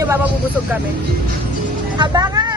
nyo ba mabubusog kami? Abangan!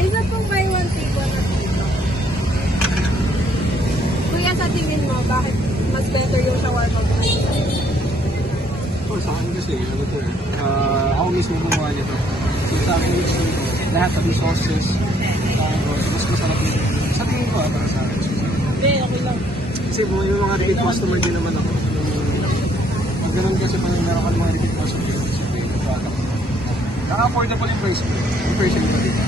Isa pong buy one take one na dito. Kuya, sa tingin mo, bakit mas better yung shawarma mo? Sa akin kasi, ako mismo gumawa nito. So, sa akin, lahat ng sauces, mas masarap nito. Sa tingin ko, para sa akin. Hindi, okay lang. Kasi yung mga repeat customer din naman ako. Pag ganun kasi pa meron ka mga repeat customer. Naka-affordable yung price ko. Yung price nito dito.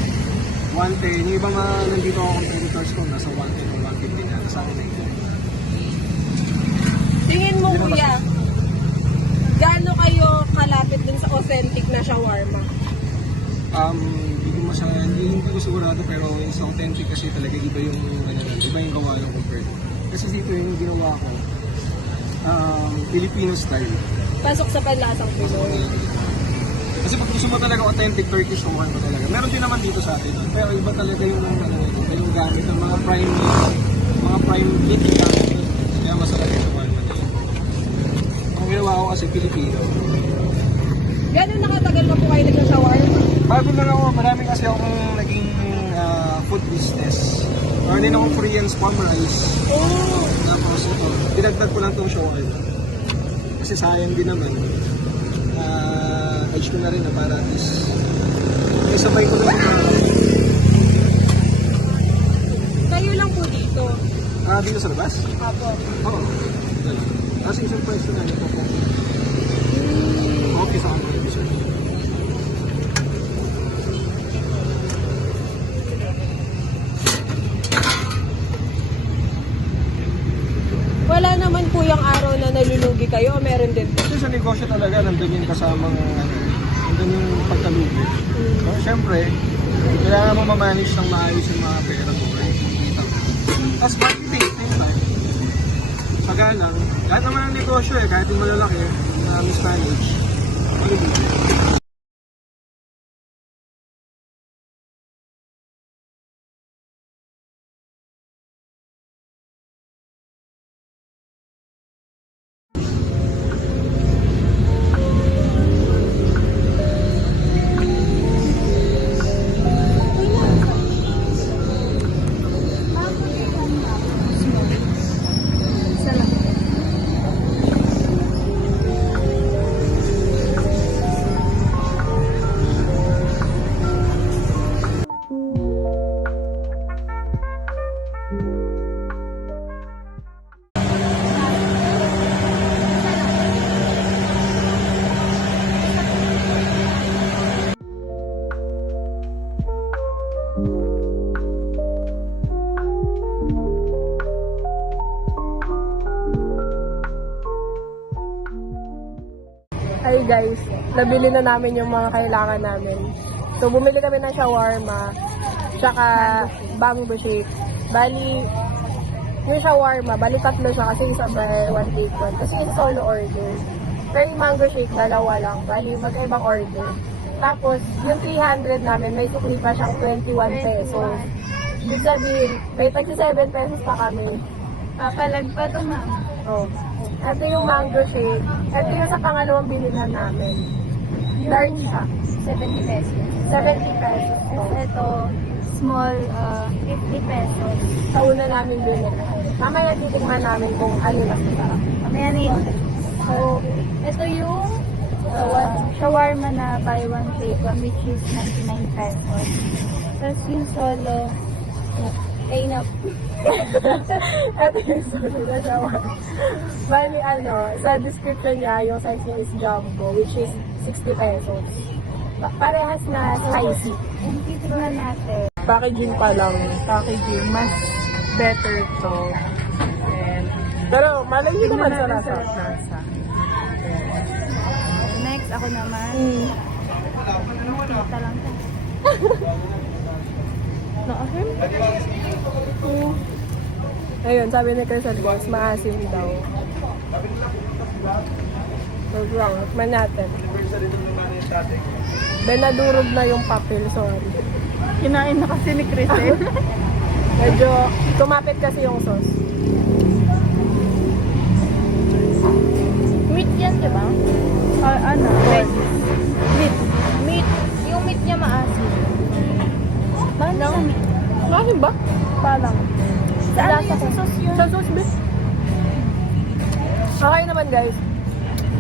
110. Yung ibang nandito ako competitors ko, nasa 110 o 150 na. Sa akin na ito. Tingin mo, kuya, gaano kayo kalapit dun sa authentic na shawarma? Hindi ko sigurado, pero yung sa authentic kasi talaga iba yung iba yung gawa ng compared. Kasi dito yung ginawa ko, Filipino style. Pasok sa panlasang Pinoy. Kasi pag gusto mo talaga authentic Turkish shawarma talaga. Meron din naman dito sa atin. Pero iba talaga yung gamit ng mga prime meat gamit. Kaya masarap yung shawarma na yun. Ang ginawa ko kasi Filipino. Gano'n nakatagal pa po kayo nag-shawarma? Bago lang ako, marami kasi akong naging food business. Meron din akong Korean spam rice. Oh! Tapos ito, dinagdag ko lang itong shawarma. Kasi sayang din naman. Age ko na rin na para at least may sabay ko lang Kayo lang po dito? dito sa labas? Apo. Oo. Kasi isang price na ito po. Okay sa akin. Wala naman po yung araw na nalulugi kayo, meron din po. Kasi sa negosyo talaga, nandun yung kasamang, nandun yung pagkalugi. So, syempre, kailangan mo mamanage ng maayos yung mga pera mo. Right? Tapos marketing, same time. Pagalang, lahat naman ng negosyo kahit yung malalaki, mismanage. Malulugi. Ay guys, nabili na namin yung mga kailangan namin. So bumili kami ng shawarma, tsaka bamboo shake. Bali, yung shawarma, bali tatlo siya kasi isa ba 1 take 1. Kasi yung solo order. Pero yung mango shake, dalawa lang. Bali, magkaibang order. Tapos, yung 300 namin, may sukli pa siyang 21 pesos. Ibig sabihin, may tagsi 7 pesos pa kami. Papalag pa ito, ma'am. Oh. Ito yung mango shake. Ito yung sa pangalawang bilihan namin. Large siya. 70 pesos. 70 pesos. Tapos ito, small, 50 pesos. Sa una namin bilhin. Mamaya titikman namin kung ano mas masarap. Mamaya na So, ito yung shawarma na buy one take one, which is 99 pesos. Tapos yung solo, ay na, Ito yung solo na shawarma. Bali sa description niya, yung size niya is jumbo, which is 60 pesos. Parehas na spicy. titignan natin. Packaging pa lang. Packaging, mas better to. And, pero malay nyo naman sa lasa. Next, ako naman. Kita lang ito. Naasim? Ayun, sabi ni Crystal Boss, maasim daw. So, wrong. Tikman natin. Benadurog na yung papel, sorry. Kinain na kasi ni Crisel. Medyo tumapit kasi yung sauce. Meat yan, di ba? Ano? Meat. Meat. Yung meat niya maasim. Bakit sa meat? Maasim ba? Parang. Sa ano yung sa sauce yun? Sa sauce, ba? Okay naman, guys.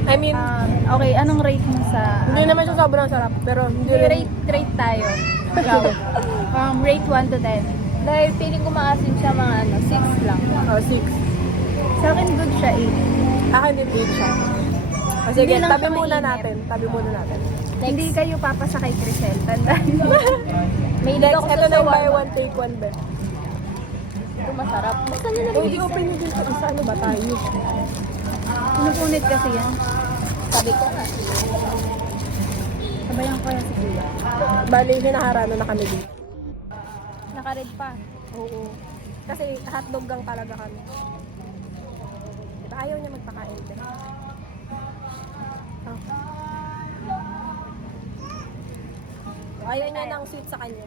I mean, Okay, anong rate mo sa... hindi naman siya sobrang sarap, pero hindi rin. Rate tayo. Ikaw. Rate 1 to 10. Dahil feeling ko maasim siya mga 6 lang. 6. Sa akin good siya 8. Akin din 8 siya. Sige, Hindi lang tabi siya muna mainit. natin. Tabi muna natin. Hindi kayo papasa kay Crisel. Tandaan mo. May Next, ako ito sa na yung buy shawarma. one, take one, be. Ito masarap. Basta nyo na Hindi open yung dito. Isa, ano ba tayo? Pinupunit kasi yan. Sabi ko na. Sabayan ko yan si Kuya. Bali, hinaharano na kami dito. Naka-red pa. Oo. Kasi hotdog gang talaga kami. Diba, ayaw niya magpakain. Be. Ayaw niya ng sweet sa kanya.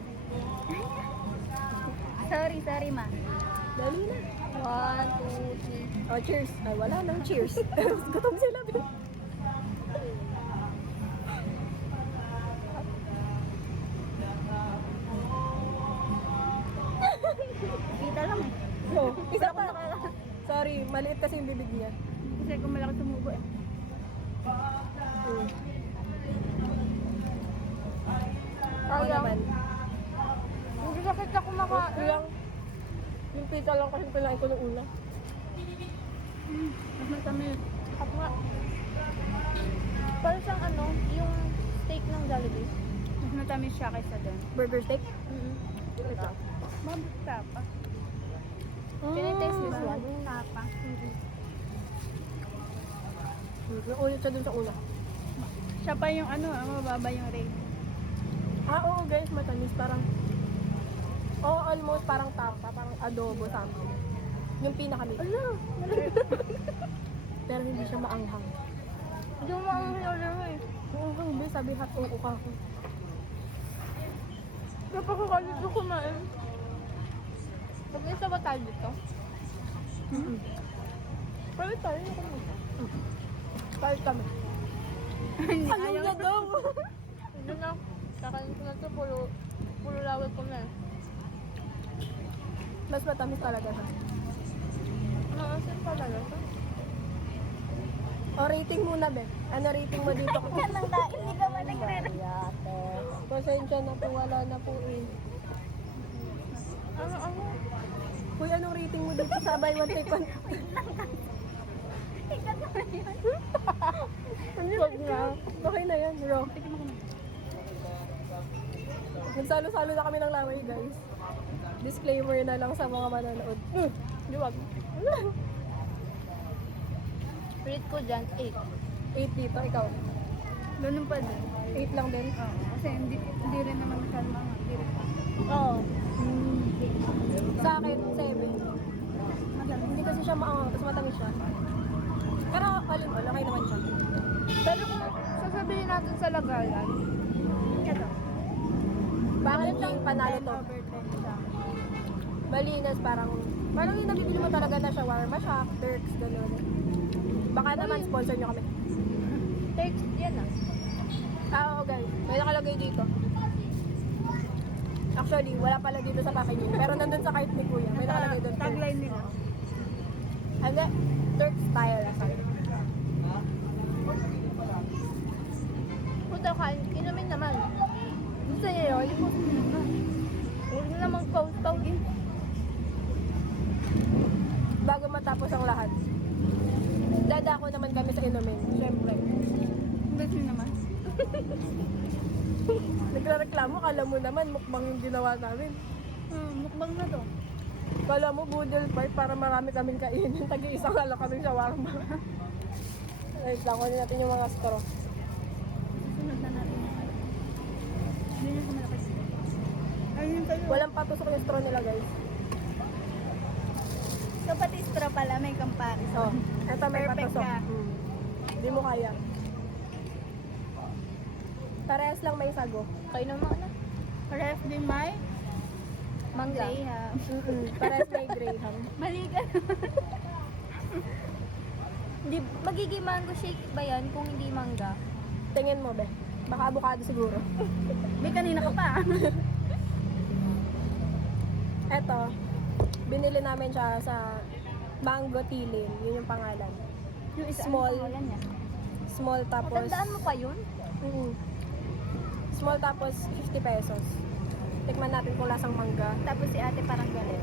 Sorry ma. Dali na. 1, 2, 3. Oh, cheers. Ay, wala nang cheers. Gutom sila. Be. Kita lang eh. No, isa pa. Sorry, maliit kasi yung bibig niya. Kasi kung malaki tumubo eh. Ako naman. Hindi kasi ka kumakain. Yung pita lang kasi pinain ko nung una. Mas matamis. Ako nga. Parang siyang ano, yung steak ng Jollibee. Mas matamis siya kaysa doon. Burger steak? Ito. Mabot tapa. Can I taste this one? Tapa. Naulit siya dun sa una. Siya pa yung ano, mababa yung rate. Oo guys, matamis. Parang, almost parang tapa. Parang adobo something. Yung pinaka-meat. Pero hindi siya maanghang. Hindi mo ang order mo eh. Maanghang ba? Sabi hot oo ka ako. Napakakalit ko kumain. Pag-isa ba tayo dito? Palit tayo. Palit kami. Ayaw na daw. Hindi na. Kakain ko na ito. Puro lawal ko na eh. Mas matamis talaga siya. Maasin talaga ito. O, rating muna, be. Ano rating mo dito? Nang dain, hindi ka man nagre-rate. Yate. Pasensya na po, wala na po eh. Ano? Kuya, anong rating mo dito sa buy one take one? Wag na. Okay na yan, bro. Nagsalo-salo na kami ng laway, guys. Disclaimer na lang sa mga manonood. Di wag. Rate ko dyan, 8. 8 dito, ikaw. Ganun pa din. 8 lang din. Oo. Kasi hindi rin naman masyadong mga. Hindi rin. Oo. Sa akin, 7. Hindi kasi siya maangang, tapos matamis siya. Pero all in all, okay naman siya. Pero kung sasabihin natin sa lagayan, ito. Bakit yung panalo 10 to? over 10 siya. Malinis, parang yung nabibili mo talaga na shawarma, Shack, Turks, gano'n. Baka naman sponsor nyo kami. Text, yan ah. Oo guys, may nakalagay dito. Actually, wala pala dito sa packaging. Pero nandun sa cart ni Kuya, may nakalagay doon. Tagline nila. Hindi, Turk style. Puta ka, inumin naman. Gusto niya yun? Ipost mo naman. Huwag na namang post-post eh. Bago matapos ang lahat, dadako naman kami sa inumin. Siyempre. Gusto naman. Nagreklamo, kala mo naman, mukbang yung ginawa namin. Mukbang na to. Kala mo, budel fight para marami kaming kainin. Tag-iisang lang kaming shawarma. Ayun lang, kunin natin yung mga straw. Susunod na natin yung ano. Hindi na sa malakas. Ayun sa'yo. Walang patusok yung straw nila, guys. So pati straw pala may comparison. Oh, eto may Perfect patusok. ka. Hindi mo kaya. Parehas lang may sago. Kayo naman ano? Ref din may Mangga. Graham. Parehas may graham. Mali ka. Di, magiging mango shake ba yan kung hindi mangga? Tingin mo, be. Baka avocado siguro. May kanina ka pa. Eto, binili namin siya sa Mango Tilin. Yun yung pangalan. Yung isa, Small. ano pangalan niya? Small tapos... Matandaan mo pa yun? Small tapos 50 pesos. Tikman natin kung lasang mangga. Tapos si ate parang galit.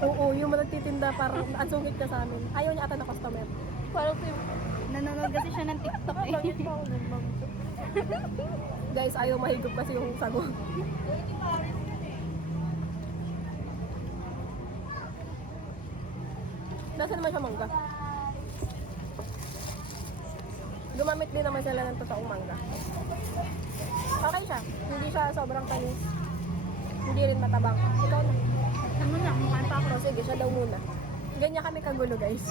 Oo, yung nagtitinda parang ang sungit ka sa amin. Ayaw niya ata na customer. Parang nanonood kasi siya ng TikTok eh. Guys, ayaw mahigop kasi yung sago. Nasa naman siya mangga? Gumamit din naman sila ng totoong mangga. Okay siya. Hindi siya sobrang tanis. Hindi rin matabang. Ikaw na. Ano na, mukha pa ako. O sige, siya daw muna. Ganyan kami kagulo, guys.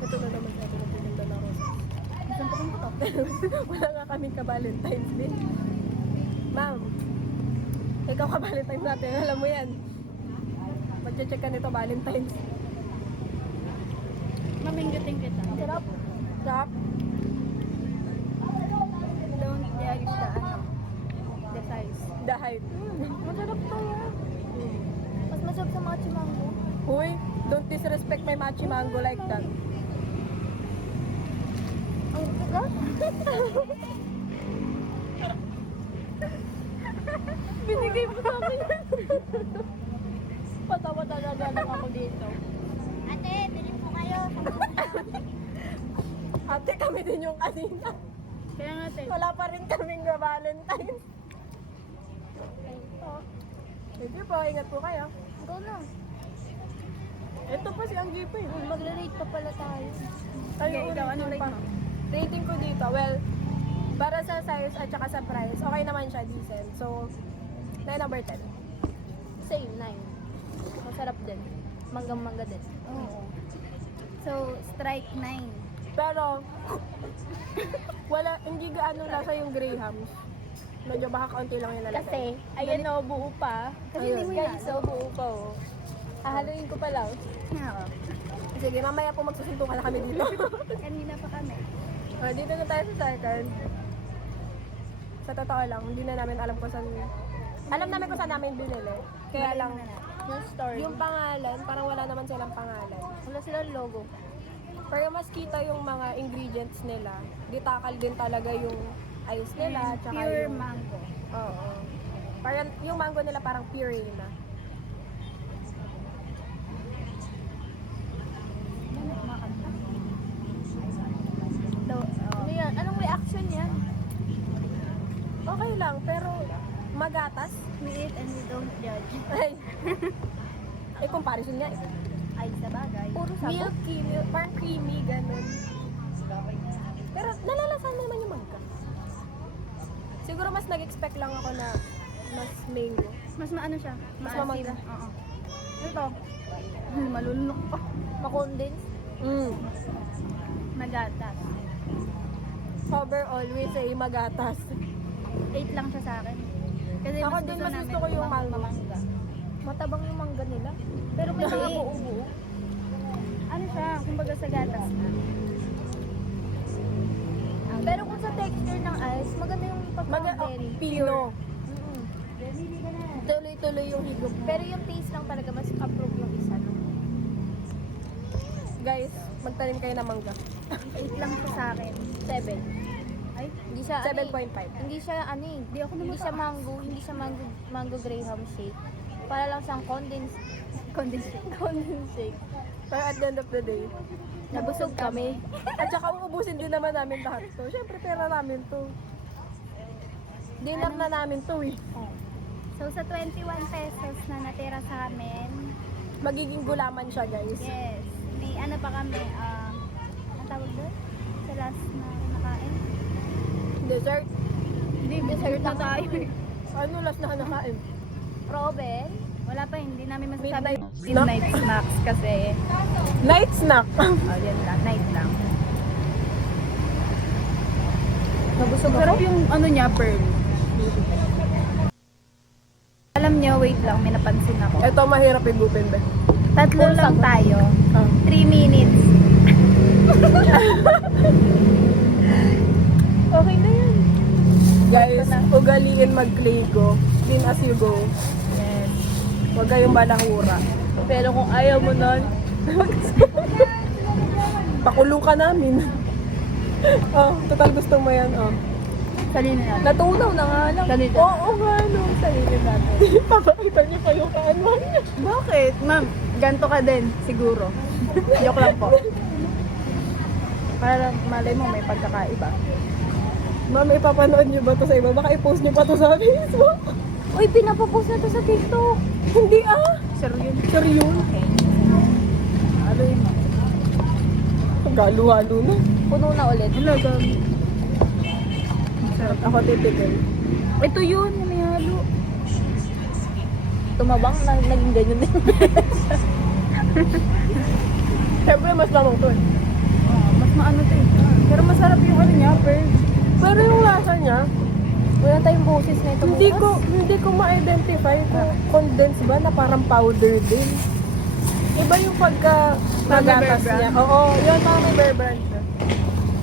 Ito na naman siya. Ito na tinunda na rosas. Saan pa kong to? Wala nga kaming ka-Valentine's din. Ma'am, ikaw ka-Valentine's natin. Alam mo yan. Mag-check ka nito, Valentine's. Maminggating kita. Sarap. Sarap. Don't judge the ano, the size. The height. Masarap to yan. Mas masarap sa mga chimango. Uy, don't disrespect my machi mango like that. Ang taga? Binigay mo sa akin. Patawa talaga lang ako dito. Ate, bilhin po kayo. Ate, kami din yung kanina. Kaya nga ate. Wala pa rin kaming Valentine's. Oh. Sige po, ingat po kayo. Go na. Ito pa si Anggi pa eh. Magre-rate pa pala tayo. Tayo Okay, ikaw, ano ulit rate pa. mo? Rating ko dito, well, para sa size at saka sa price, okay naman siya, decent. So, 9 over 10. Same, 9. Masarap din. Manggang-mangga din. Oo. So, strike 9. Pero, wala, hindi gaano lasa yung Grahams. Medyo baka kaunti lang yung lalagay. Kasi, ayan o, buo pa. Kasi Ayun. hindi mo guys, o, buo pa o. Hahaluin ko pa lang. Oo. Sige, mamaya po magsusuntukan na kami dito. Kanina pa kami. Dito na tayo sa second. Sa totoo lang, hindi na namin alam kung saan. Alam namin kung saan namin binili. Kaya lang, Yung story. yung pangalan, parang wala naman silang pangalan. Wala silang logo. Pero mas kita yung mga ingredients nila. Ditakal din talaga yung ice nila. And Tsaka pure yung, mango. Oo. Parang, yung mango nila parang puree na. Ano, kumakanta? Ano yan? Anong reaction yan? Okay lang, pero magatas. We eat and we don't judge. Ay. Comparison nga eh. Ay, sa bagay. Puro sabog. Milky, parang creamy, ganun. Pero nalalasan naman nag-expect lang ako na mas mango. Mas maano siya? Mas Maasim. mamangga. Oo. Ito. Malulunok pa. Ma-condense. Magatas. Overall, we say magatas. 8 lang siya sa akin. Kasi Ako din, mas gusto ko yung mango. mamangga. Matabang yung mangga nila. Pero may Hindi. nakabuo-buo. Ano siya? Kumbaga sa gatas na. Pero kung sa texture ng ice, maganda yung pagka-berry. Pino. Tuloy-tuloy yung higop. Pero yung taste lang talaga, mas approve yung isa. No? Guys, magtanim kayo ng mangga. 8 lang siya sa akin. 7. Ay, Hindi siya, ano eh, 7.5. hindi siya, ano eh, Hindi ako hindi siya mango, hindi siya mango graham shake. Para lang siyang condensed shake. Pero at the end of the day, Nabusog kami. at saka uubusin din naman namin lahat to. Siyempre, pera namin to. Dinner na namin to eh. So, sa 21 pesos na natira sa amin, Magiging gulaman siya, guys. yes, may ano pa kami, ang tawag doon? Sa last na nakain? Dessert. Hindi, dessert na tayo. Ano last na nakain? Proben. Wala pa, hindi namin masasabi. Midnight Midnight snacks kasi, Night snack. yan lang, night lang. Nabusog ako. Sarap yung ano niya, pearl. Alam niyo, wait lang, may napansin ako. Ito mahirap higupin, be. Tatlo lang tayo. Ah. 3 minutes. Okay na yan. Guys, ugaliin mag-Claygo. Din as you go. Yes. Huwag kayong balahura. Pero kung ayaw mo nun, Pakulong ka namin. Oh, total gusto mo yan, oh. Salino natin. natunaw na nga lang. Salino. Oo nga, no. Sarili natin. Papakita niyo pa yung kaanwan niya. Bakit? Ma'am, ganto ka din, siguro. Joke lang po. Para malay mo may pagkakaiba. Ma'am, ipapanood niyo ba to sa iba? Baka i-post niyo pa to sa Facebook. Uy, pinapapost na to sa TikTok. Hindi ah. Sir yun. Seryon? Okay. Ano yun? Galo-halo na. Puno na ulit. Hello, Gabi. Ako titigil. Ito yun, yung may halo. Tumabang na naging ganyan din. Siyempre, mas lamang to eh. Mas maano to eh. Pero masarap yung ano niya, pearl. Pero yung lasa niya, Wala tayong boses na ito. hindi ko ma-identify kung condensed ba na parang powder din. Iba yung pagka magatas Bear niya. Oo, yun parang may Bear Brand siya.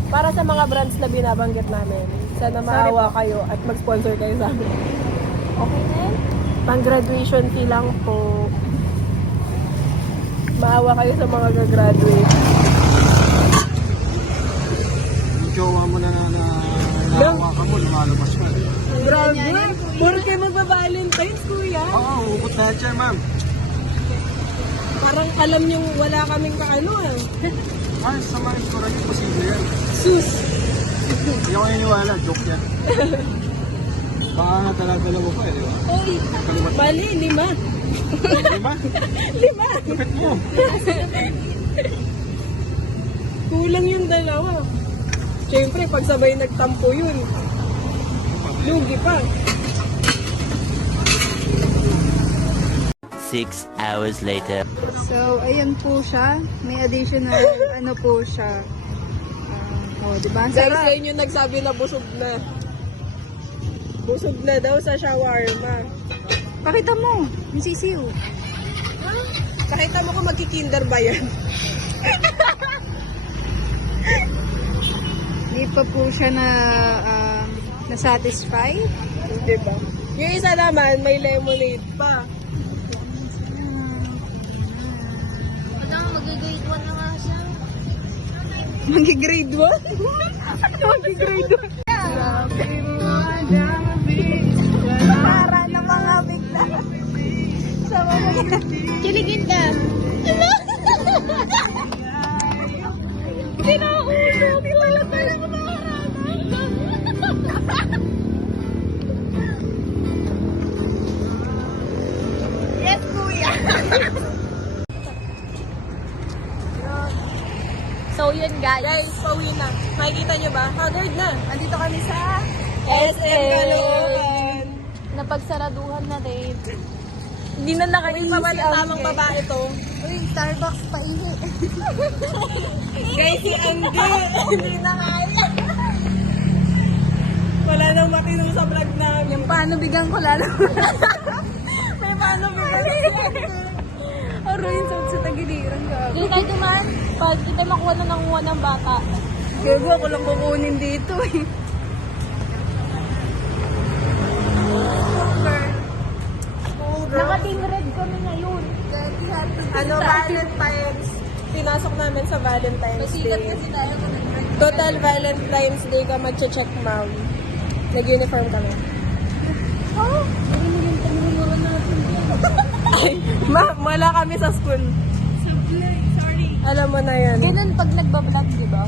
Para sa mga brands na binabanggit namin, sana maawa kayo at mag-sponsor kayo sa amin. Okay na yan. Pang graduation fee lang po. Maawa kayo sa mga gagraduate. Yung jowa mo na nakawa ka mo, lumalabas ka. Grabe! Puro kayo magba-Valentine's, kuya. Oo, ukot na yan siya, ma'am. Parang alam niyong wala kaming kaano ah. Ah, sa mga restaurant yung posible yan. Sus! Hindi ako naniniwala, joke yan. Baka nga dala-dala mo pa eh, di ba? Oy! Bali, 5. Di ba? 5! Lupit mo. Kulang yung 2. Siyempre, pag sabay nagtampo yun, lugi pa. 6 hours later. So, ayun po siya. May additional, ano po siya. Diba? Dahil sa inyo nagsabi na busog na. Busog na daw sa shawarma. Pakita mo, yung sisiw. Pakita mo kung magkikinder ba yan. Hindi pa po siya na-satisfy. Diba? Yung isa naman, may lemonade pa. Wala, mag-grade 1 na nga siya. Mag-grade 1? Mag-grade 1? Para na mga bigla. Sa mga Kiligin ka. Pinaulo. Wala tayo Yes, kuya. So yun guys. Guys, pauwi na. Makikita nyo ba? Haggard na. Andito kami sa SM Caloocan. Napagsaraduhan na rin. Hindi na nakakita pa tamang babae to. Uy, Starbucks pa ihi. Guys, si Andy, hindi na kaya. Wala nang matinong sa vlog namin. Yung paano bigyan ko lalo. May paano bigyan. Aro yung sa tagiliran ka. Doon tayo dumaan. Pag di tayo makuha na nanguha ng bata. Gago ako lang kukunin dito eh. Naka-team red kami ngayon. Ano, Valentine's. Pinasok namin sa Valentine's Day. Total Valentine's Day ka mag-check, ma'am. Nag-uniform kami. Ay, ma'am, wala kami sa school. Sorry. Alam mo na yan. Ganun pag nagbablog, di ba?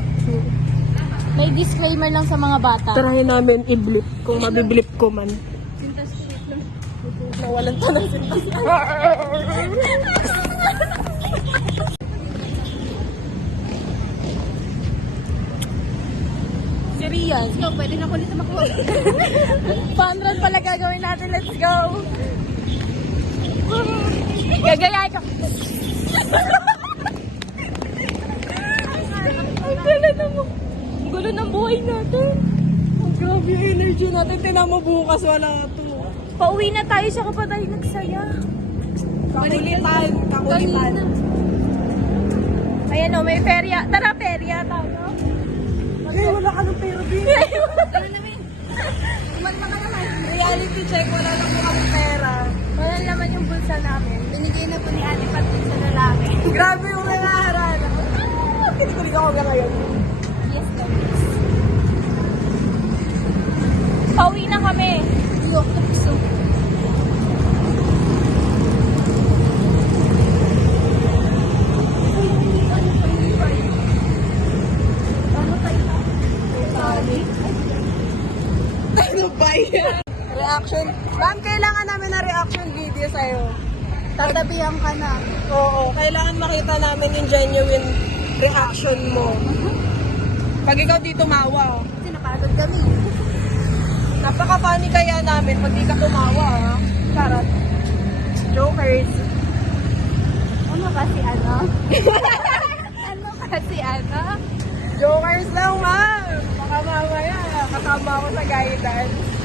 May disclaimer lang sa mga bata. Tarahin namin i-blip kung mabiblip ko man. Sintas shit lang. Nawalan to ng sintas. Si Rian. Let's go. Pwede na ko dito makuha. 100 pala gagawin natin. Let's go! Gagayain ka. Ang gala naman. Ang gulo ng buhay natin. Ang grabe yung energy natin. Tinan mo bukas, wala to. Pauwi na tayo sa kapatay nagsaya. Kakulitan. Kakulitan. Ayan o, may perya. Tara, perya tayo. Ay, wala ka ng pera din. Ano namin? Kumalma ka naman. Reality check, wala lang po kami pera. Wala naman yung bulsa namin. Binigay na po ni Ate Patrick sa lalaki. Grabe yung nangaral. Kinikilig ako hanggang ngayon. Yes, guys. Pauwi na kami. Look, so. Ano ba yan? Reaction. Ma'am, kailangan namin na reaction video sa'yo. Tatabihan ka na. Oo, kailangan makita namin yung genuine reaction mo. Pag ikaw di tumawa. Kasi napagod kami. Napaka-funny kaya namin pag di ka tumawa, ha? Charot. Jokers. Ano kasi ano? Ano kasi ano? Jokers lang, ma'am. Baka mamaya, kasama ako sa guidance.